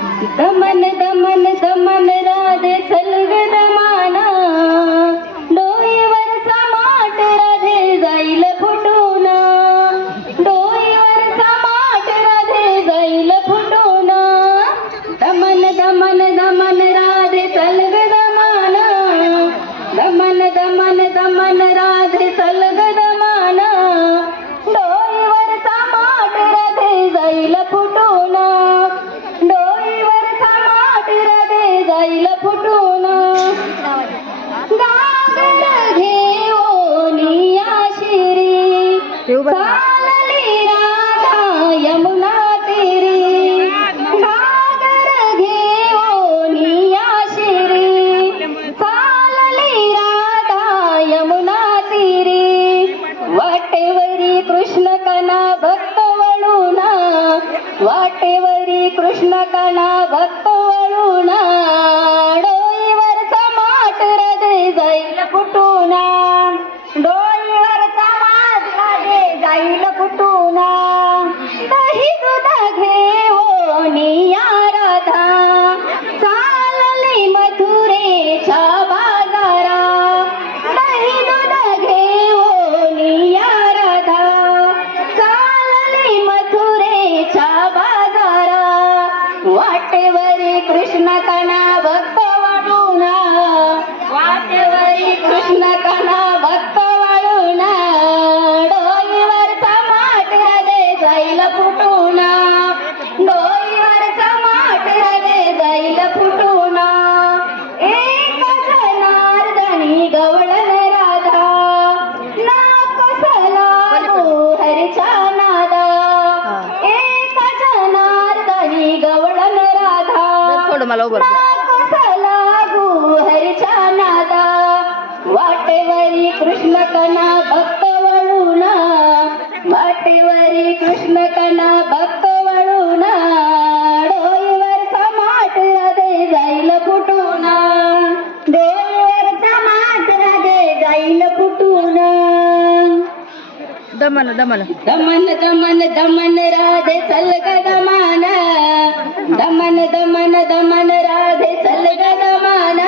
दमन दमन दमन राधे चलग दमाना डोईवरचा माठ राधे जाईल फुटून डोईवरचा माठ राधे जाईल फुटून दमन दमन दमन राधे चलग दमाना दमन दमन दमन राधे चलग दमाना डोईवरचा माठ राधे जाईल फुटून जाईल फुटून गागर घेऊन आशिरी चालली राधा यमुना तीरी गागर घेऊन आशिरी चालली राधा यमुना तीरी वाटेवरी कृष्ण कना भक्त वळून वाटेवरी कृष्ण कना भक्त वळून डोईवरचा माठ राधे जाईल फुटून डोईवरचा माठ राधे जाईल फुटून दही दूध घेऊन राधा चालली मथुरेच्या बाजारा दही दूध घेऊन राधा चालली मथुरेच्या बाजारा वाटेवरी कृष्ण कना भक्त वळून वाटेवरी कृष्ण कना भक्त वळून डोईवरचा माठ राधे जाईल फुटून डोईवरचा माठ राधे जाईल फुटून एक जनार्दनी गवळण राधा नाक सलागू हरीच्या नादा एक जनार्दनी गवळण लागू हरीच्या नादा वाटेवरी कृष्ण कना भक्त वळून वाटेवरी कृष्ण कना भक्त वळून डोईवरचा माठ राधे जाईल फुटून डोईवरचा माठ राधे जाईल फुटून दमन दमन दमन दमन दमन राधे चलग दमान दमन दमन दमन राधे चलग दमान